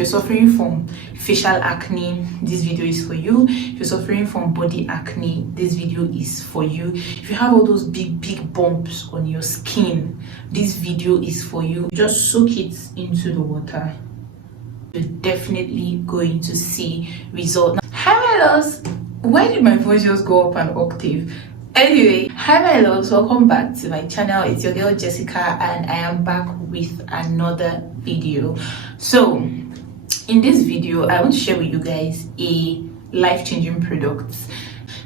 you're suffering from facial acne, this video is for you. If you're suffering from body acne, this video is for you. If you have all those big bumps on your skin, this video is for you. Just soak it into the water. You're definitely going to see results. Hi my loves, why did my voice just go up an octave? Anyway, hi my loves, welcome back to my channel. It's your girl Jessica and I am back with another video. So in this video I want to share with you guys a life-changing product.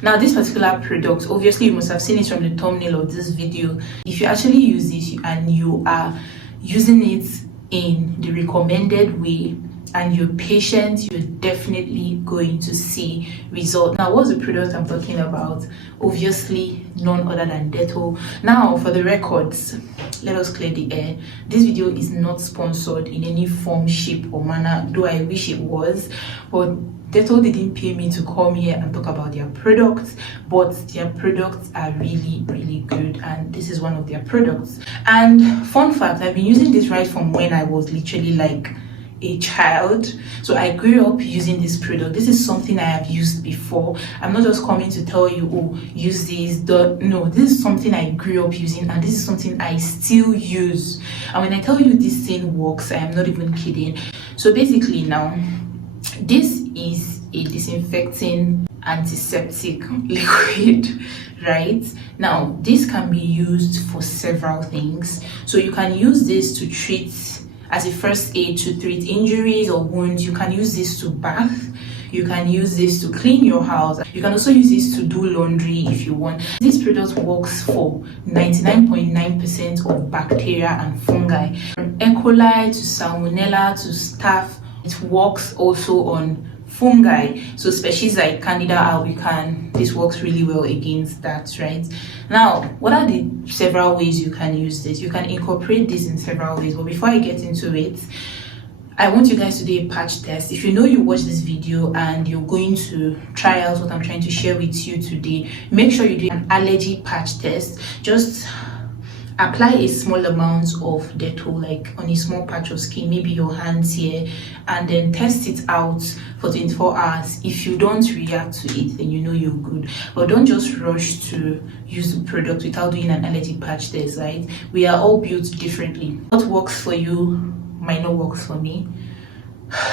Now this particular product, obviously you must have seen it from the thumbnail of this video. If you actually use this and you are using it in the recommended way and you're patient, you're definitely going to see results. Now what's the product I'm talking about? Obviously none other than Dettol. Now for the records, let us clear the air. This video is not sponsored in any form, shape or manner, though I wish it was, but Dettol didn't pay me to come here and talk about their products, but their products are really good, and this is one of their products. And fun fact, I've been using this right from when I was literally like a child. So I grew up using this product. This is something I have used before. I'm not just coming to tell you, oh, use this. No, this is something I grew up using, and this is something I still use. And when I tell you this thing works, I am not even kidding. So basically now, this is a disinfecting antiseptic liquid, right? Now this can be used for several things. So you can use this to treat as a first aid, to treat injuries or wounds. You can use this to bath. You can use this to clean your house. You can also use this to do laundry if you want. This product works for 99.9% of bacteria and fungi, from E. coli to salmonella to staph. It works also on fungi, so species like Candida albicans. This works really well against that, right? Now what are the several ways you can use this? You can incorporate this in several ways, but before I get into it, I want you guys to do a patch test. If you know you watch this video and you're going to try out what I'm trying to share with you today, make sure you do an allergy patch test. Just apply a small amount of Dettol, like on a small patch of skin, maybe your hands here, and then test it out for 24 hours. If you don't react to it, then you know you're good. But don't just rush to use the product without doing an allergy patch test, right? We are all built differently. What works for you might not work for me.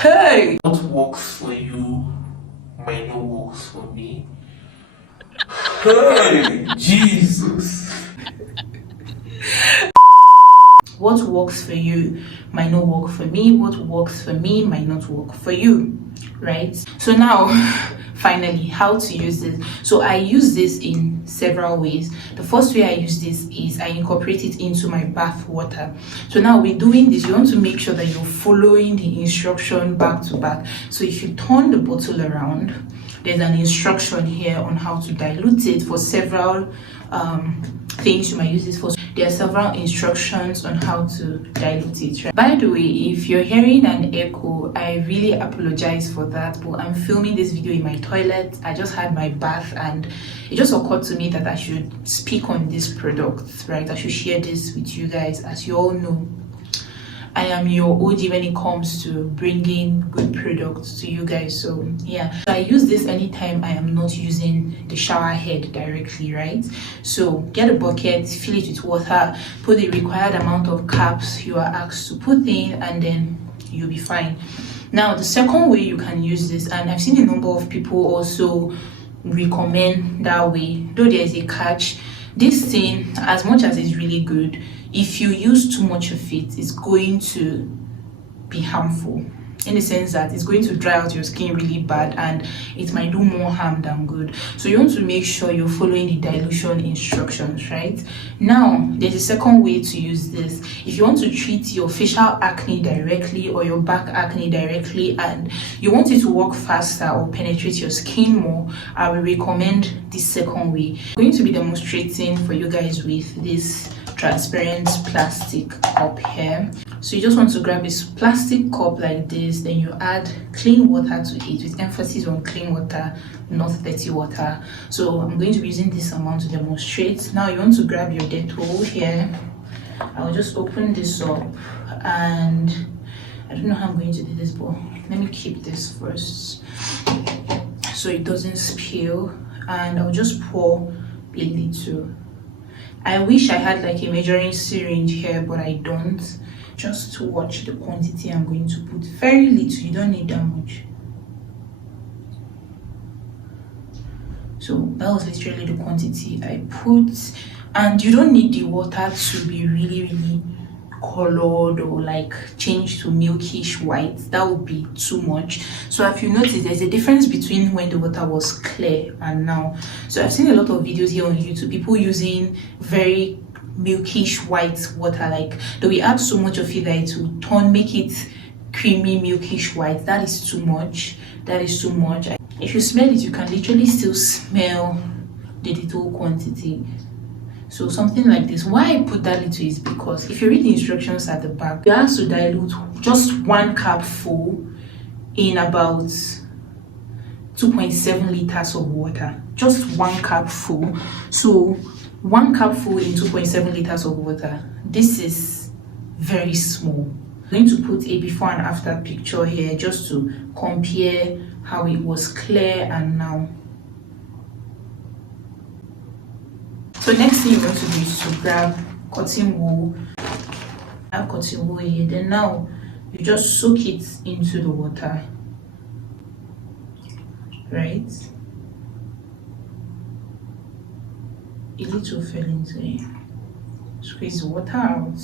Hey! What works for you might not work for me. Hey! Jesus! What works for you might not work for me. What works for me might not work for you, right? So now finally, how to use this. So I use this in several ways. The first way I use this is I incorporate it into my bath water. So now we're doing this, you want to make sure that you're following the instruction back to back. So if you turn the bottle around, there's an instruction here on how to dilute it for several things you might use this for. There are several instructions on how to dilute it, right? By the way, if you're hearing an echo, I really apologize for that, but I'm filming this video in my toilet. I just had my bath and it just occurred to me that I should speak on this product, right? I should share this with you guys. As you all know, I am your OG when it comes to bringing good products to you guys. So yeah, I use this anytime I am not using the shower head directly, right? So get a bucket, fill it with water, put the required amount of caps you are asked to put in, and then you'll be fine. Now the second way you can use this, and I've seen a number of people also recommend that way, though there's a catch. This thing, as much as it's really good, if you use too much of it, it's going to be harmful, in the sense that it's going to dry out your skin really bad and it might do more harm than good. So you want to make sure you're following the dilution instructions, right? Now there's a second way to use this. If you want to treat your facial acne directly or your back acne directly and you want it to work faster or penetrate your skin more, I will recommend this second way. I'm going to be demonstrating for you guys with this transparent plastic cup here. So you just want to grab this plastic cup like this, then you add clean water to it, with emphasis on clean water, not dirty water. So I'm going to be using this amount to demonstrate. Now you want to grab your Dettol here. I'll just open this up and I don't know how I'm going to do this, but let me keep this first so it doesn't spill. And I'll just pour a little. I wish I had like a measuring syringe here, but I don't. Just to watch the quantity I'm going to put. Very little, you don't need that much. So that was literally the quantity I put. And you don't need the water to be really colored or like change to milkish white. That would be too much. So if you notice, there's a difference between when the water was clear and now. So I've seen a lot of videos here on YouTube, people using very milkish white water, like they will add so much of it that it will make it creamy milkish white. That is too much. That is too much. If you smell it, you can literally still smell the little quantity. So something like this. Why I put that little is because if you read the instructions at the back, you have to dilute just 1 cup full in about 2.7 liters of water. Just 1 cup full. So 1 cup full in 2.7 liters of water. This is very small. I'm going to put a before and after picture here just to compare how it was clear and now. So next thing you're going to do is to grab cotton wool. I have cotton wool here. Then now you just soak it into the water, right? A little fell into it. Squeeze the water out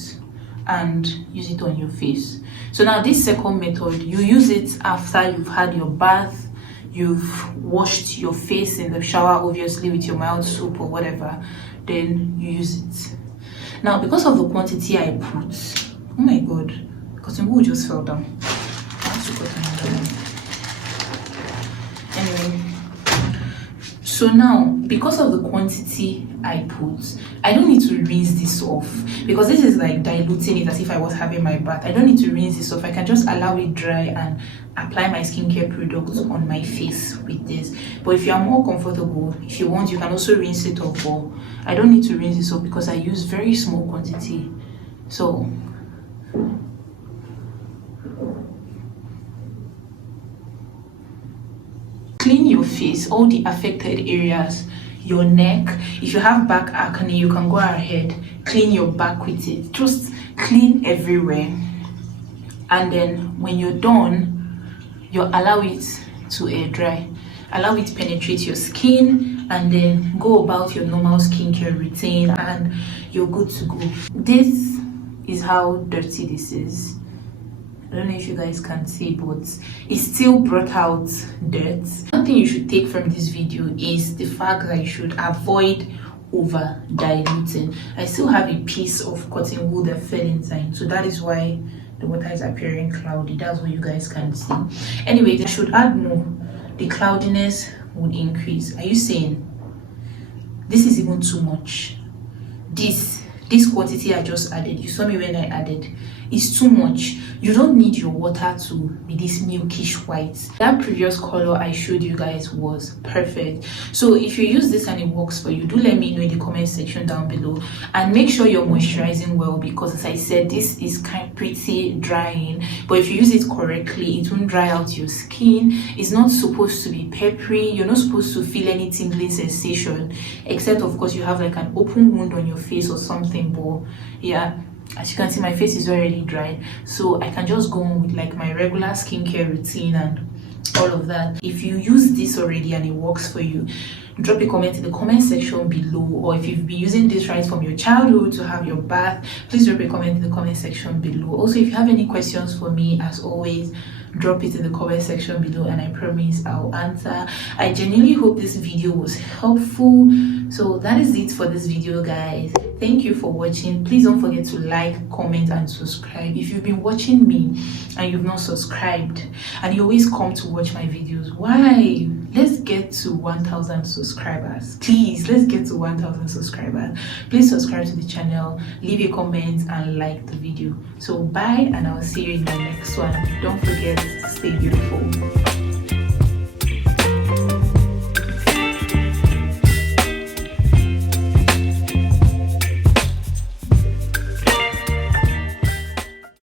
and use it on your face. So now this second method, you use it after you've had your bath, you've washed your face in the shower, obviously with your mild soap or whatever, then you use it. Now because of the quantity I put, oh my god, cotton wool just fell down. I have to put another one. Anyway, so now because of the quantity I put, I don't need to rinse this off because this is like diluting it as if I was having my bath. I don't need to rinse this off. I can just allow it dry and apply my skincare products on my face with this. But if you are more comfortable, if you want, you can also rinse it off. But I don't need to rinse this off because I use very small quantity. So clean your face, all the affected areas, your neck. If you have back acne, you can go ahead, clean your back with it. Just clean everywhere. And then when you're done, you allow it to air dry. Allow it to penetrate your skin and then go about your normal skincare routine and you're good to go. This is how dirty this is. I don't know if you guys can see, but it still brought out dirt. One thing you should take from this video is the fact that you should avoid over diluting. I still have a piece of cotton wool that fell inside, so that is why the water is appearing cloudy. That's what you guys can see. Anyway, I should add more. The cloudiness would increase. Are you saying this is even too much? This quantity I just added, you saw me when I added, is too much. You don't need your water to be this milkish white. That previous color I showed you guys was perfect. So if you use this and it works for you, do let me know in the comment section down below. And make sure you're moisturizing well because as I said, this is kind of pretty drying. But if you use it correctly, it won't dry out your skin. It's not supposed to be peppery. You're not supposed to feel any tingling sensation, except of course you have like an open wound on your face or something. But yeah, as you can see, my face is already dried, so I can just go on with like my regular skincare routine and all of that. If you use this already and it works for you, drop a comment in the comment section below. Or if you've been using this right from your childhood to have your bath, please drop a comment in the comment section below. Also, if you have any questions for me, as always, drop it in the comment section below and I promise I'll answer. I genuinely hope this video was helpful. So that is it for this video, guys. Thank you for watching. Please don't forget to like, comment and subscribe. If you've been watching me and you've not subscribed and you always come to watch my videos, why? Let's get to 1,000 subscribers. Please, let's get to 1,000 subscribers. Please subscribe to the channel, leave a comment and like the video. So bye, and I'll see you in the next one. Don't forget to stay beautiful.